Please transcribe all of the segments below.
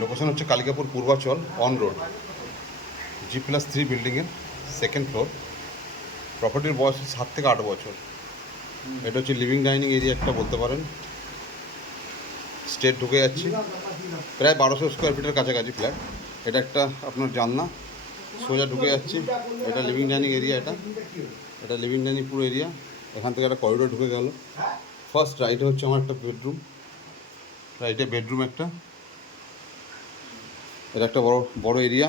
Location হচ্ছে Kalikapur Purbachal on road G+3 বিল্ডিংয়ের second floor. প্রপার্টির বয়স 7 থেকে 8 বছর। এটা হচ্ছে লিভিং ডাইনিং এরিয়া একটা বলতে পারেন। স্টেট ঢুকে যাচ্ছি, প্রায় 1200 স্কোয়ার ফিটের কাছাকাছি ফ্ল্যাট। এটা একটা আপনার জানলা, সোজা ঢুকে যাচ্ছি। এটা লিভিং ডাইনিং এরিয়া, এটা লিভিং ডাইনিং পুরো এরিয়া। এখান থেকে একটা করিডোর ঢুকে গেল। ফার্স্ট রাইটে হচ্ছে আমার একটা বেডরুম, রাইটে বেডরুম একটা। এটা একটা বড় বড় এরিয়া।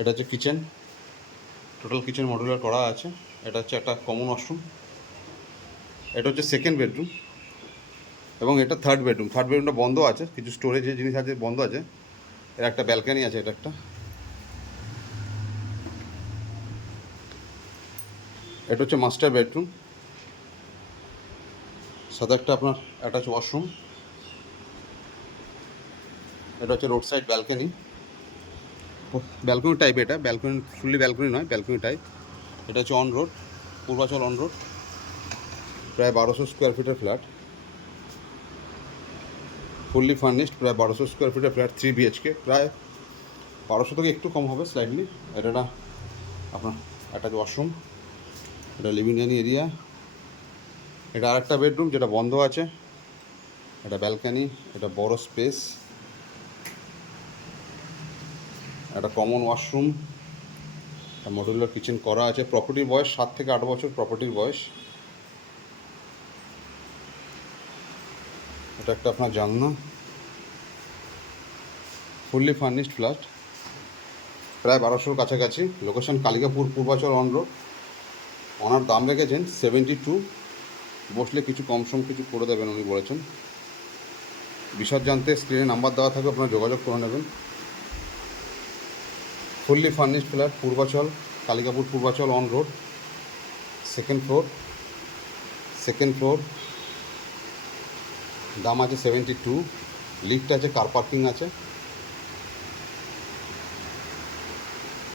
এটা হচ্ছে কিচেন, টোটাল কিচেন মডুলার করা আছে। এটা হচ্ছে একটা কমন ওয়াশরুম। এটা হচ্ছে সেকেন্ড বেডরুম এবং এটা থার্ড বেডরুম। থার্ড বেডরুমটা বন্ধ আছে, কিছু স্টোরেজের জিনিস আছে, বন্ধ আছে। এর একটা ব্যালকানি আছে। এটা একটা, এটা হচ্ছে মাস্টার বেডরুম, সাথে একটা আপনার অ্যাটাচ ওয়াশরুম। এটা হচ্ছে road side balcony, balcony type. এটা ব্যালকনি, ফুললি ব্যালকনি নয়, ব্যালকনি টাইপ। এটা হচ্ছে on road, Purbachal on road. প্রায় 1200 স্কোয়ার ফিটের ফ্ল্যাট, ফুললি ফার্নিশড। প্রায় 1200 স্কোয়ার ফিটের ফ্ল্যাট, 3 BHK। প্রায় 1200 থেকে একটু কম হবে স্লাইডলি। এটা আপনার অ্যাটাচ ওয়াশরুম। এটা লিভিং ডাইনিং এরিয়া। এটা আরেকটা বেডরুম যেটা বন্ধ আছে। এটা ব্যালকনি, এটা বড় স্পেস, একটা কমন ওয়াশরুম, একটা মডুলার কিচেন করা আছে। প্রপার্টির বয়স 7 থেকে 8 বছর প্রপার্টির বয়স। এটা একটা আপনার জানলা, ফুললি ফার্নিশড ফ্ল্যাট, প্রায় 1200 কাছাকাছি। Location Kalikapur Purbachal on road. Owner দাম রেখেছেন 72। বসলে কিছু কমসম কিছু করে দেবেন উনি বলেছেন। বিশদ জানতে স্ক্রিনে নাম্বার দেওয়া থাকবে, আপনারা যোগাযোগ করে নেবেন। Fully furnished flat, Purbachal, Kalikapur Purbachal on road, second floor. দাম আছে 72। লিফট আছে, কার পার্কিং আছে।